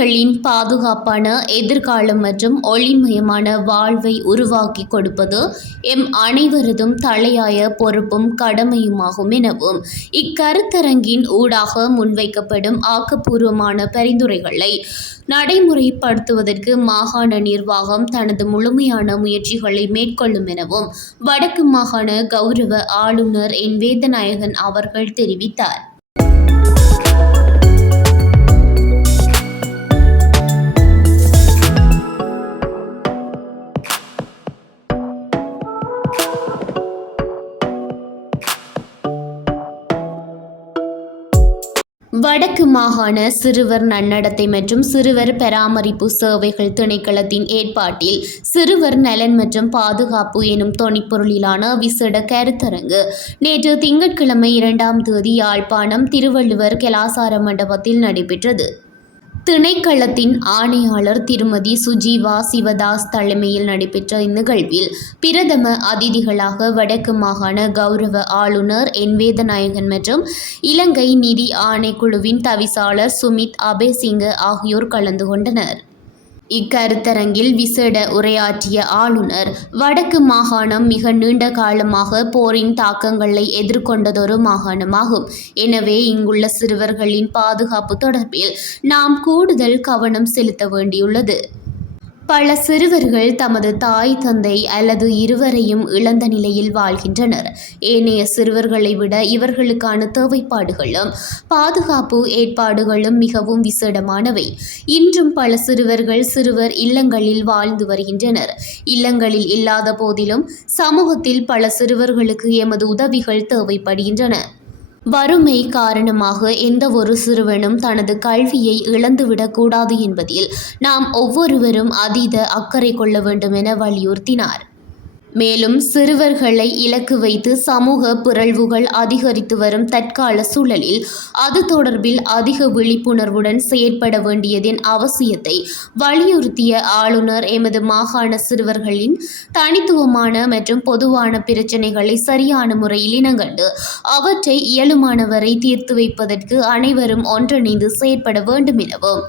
சிறுவர்களின் பாதுகாப்பான எதிர்காலம் மற்றும் ஒளிமயமான வாழ்வை உருவாக்கி கொடுப்பது எம் அனைவரதும் தலையாய பொறுப்பும் கடமையுமாகும் எனவும் இக்கருத்தரங்கின் ஊடாக முன்வைக்கப்படும் ஆக்கப்பூர்வமான பரிந்துரைகளை நடைமுறைப்படுத்துவதற்கு மாகாண நிர்வாகம் தனது முழுமையான முயற்சிகளை மேற்கொள்ளும் எனவும் வடக்கு மாகாண கௌரவ ஆளுநர் என் வேதநாயகன் அவர்கள் தெரிவித்தார். வடக்கு மாகாண சிறுவர் நன்னடத்தை மற்றும் சிறுவர் பராமரிப்பு சேவைகள் திணைக்களத்தின் ஏற்பாட்டில் சிறுவர் நலன் மற்றும் பாதுகாப்பு எனும் தொனிப்பொருளிலான விசேட கருத்தரங்கு நேற்று திங்கட்கிழமை 2ஆம் தேதி யாழ்ப்பாணம் திருவள்ளுவர் கலாசார மண்டபத்தில் நடைபெற்றது. திணைக்களத்தின் ஆணையாளர் திருமதி சுஜீவா சிவதாஸ் தலைமையில் நடைபெற்ற இந்நிகழ்வில் பிரதம அதிதிகளாக வடக்கு மாகாண கௌரவ ஆளுநர் என் வேதநாயகன் மற்றும் இலங்கை நிதி ஆணைக்குழுவின் தவிசாளர் சுமித் அபேசிங்க ஆகியோர் கலந்து கொண்டனர். இக்கருத்தரங்கில் விசேட உரையாற்றிய ஆளுநர் வடக்கு மாகாணம் மிக நீண்ட காலமாக போரின் தாக்கங்களை எதிர்கொண்டதொரு மாகாணமாகும். எனவே இங்குள்ள சிறுவர்களின் பாதுகாப்பு தொடர்பில் நாம் கூடுதல் கவனம் செலுத்த வேண்டியுள்ளது. பல சிறுவர்கள் தமது தாய் தந்தை அல்லது இருவரையும் இழந்த நிலையில் வாழ்கின்றனர். ஏனைய சிறுவர்களை விட இவர்களுக்கான தேவைப்பாடுகளும் பாதுகாப்பு ஏற்பாடுகளும் மிகவும் விசேடமானவை. இன்றும் பல சிறுவர்கள் சிறுவர் இல்லங்களில் வாழ்ந்து வருகின்றனர். இல்லங்களில் இல்லாத போதிலும் சமூகத்தில் பல சிறுவர்களுக்கு எமது உதவிகள் தேவைப்படுகின்றன. வறுமை காரணமாக எந்த ஒரு சிறுவனும் தனது கல்வியை இழந்துவிடக் கூடாது என்பதில் நாம் ஒவ்வொருவரும் அதீத அக்கறை கொள்ள வேண்டும் என வலியுறுத்தினார். மேலும் சிறுவர்களை இலக்கு வைத்து சமூக பிறழ்வுகள் அதிகரித்து வரும் தற்கால சூழலில் அது தொடர்பில் அதிக விழிப்புணர்வுடன் செயற்பட வேண்டியதின் அவசியத்தை வலியுறுத்திய ஆளுநர் எமது மாகாண சிறுவர்களின் தனித்துவமான மற்றும் பொதுவான பிரச்சினைகளை சரியான முறையில் இனங்கண்டு அவற்றை இயலுமானவரை தீர்த்து வைப்பதற்கு அனைவரும் ஒன்றிணைந்து செயற்பட வேண்டும் எனவும்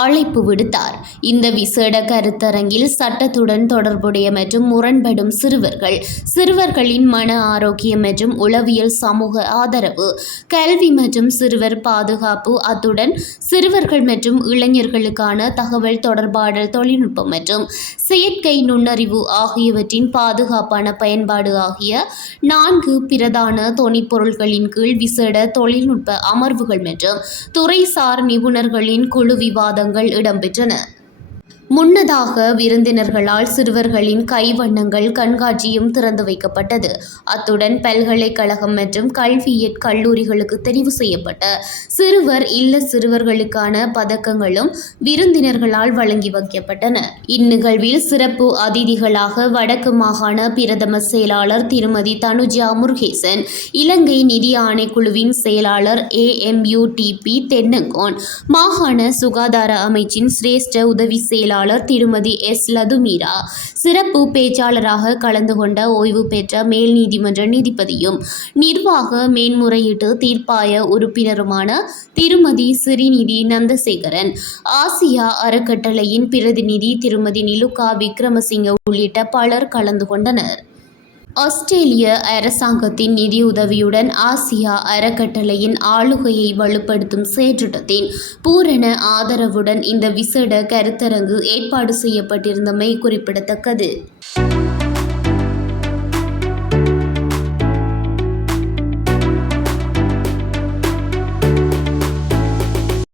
அழைப்பு விடுத்தார். இந்த விசேட கருத்தரங்கில் சட்டத்துடன் தொடர்புடைய மற்றும் முரண்படும் சிறுவர்கள், சிறுவர்களின் மன ஆரோக்கியம் மற்றும் உளவியல் சமூக ஆதரவு, கல்வி மற்றும் சிறுவர் பாதுகாப்பு, அத்துடன் சிறுவர்கள் மற்றும் இளைஞர்களுக்கான தகவல் தொடர்பாடல் தொழில்நுட்பம் மற்றும் செயற்கை நுண்ணறிவு ஆகியவற்றின் பாதுகாப்பான பயன்பாடு ஆகிய 4 பிரதான தொனிப்பொருள்களின் கீழ் விசேட தொழில்நுட்ப அமர்வுகள் மற்றும் துறைசார் நிபுணர்களின் குழு விவாதங்கள் இடம்பெற்றன. முன்னதாக விருந்தினர்களால் சிறுவர்களின் கைவண்ணங்கள் கண்காட்சியும் திறந்து வைக்கப்பட்டது. அத்துடன் பல்கலைக்கழகம் மற்றும் கல்வியற் கல்லூரிகளுக்கு தெரிவு செய்யப்பட்ட சிறுவர் இல்ல சிறுவர்களுக்கான பதக்கங்களும் விருந்தினர்களால் வழங்கி வைக்கப்பட்டன. இந்நிகழ்வில் சிறப்பு அதிதிகளாக வடக்கு மாகாண பிரதம செயலாளர் திருமதி தனுஜா முருகேசன், இலங்கை நிதி ஆணைக்குழுவின் செயலாளர் AMUTP தென்னங்கோன், மாகாண சுகாதார அமைச்சின் சிரேஷ்ட உதவி செயலாளர் திருமதி எஸ் லதுமீரா, சிறப்பு பேச்சாளராக கலந்து கொண்ட ஓய்வு பெற்ற மேல் நீதிமன்ற நீதிபதியும் நிர்வாக மேன்முறையீட்டு தீர்ப்பாய உறுப்பினருமான திருமதி சிறிநிதி நந்தசேகரன், ஆசியா அறக்கட்டளையின் பிரதிநிதி திருமதி நிலுகா விக்ரமசிங்க உள்ளிட்ட பலர் கலந்து கொண்டனர். ஆஸ்திரேலிய அரசாங்கத்தின் நிதியுதவியுடன் ஆசியா அறக்கட்டளையின் ஆளுகையை வலுப்படுத்தும் செயற்றிட்டத்தின் பூரண ஆதரவுடன் இந்த விசேட கருத்தரங்கு ஏற்பாடு செய்யப்பட்டிருந்தமை குறிப்பிடத்தக்கது.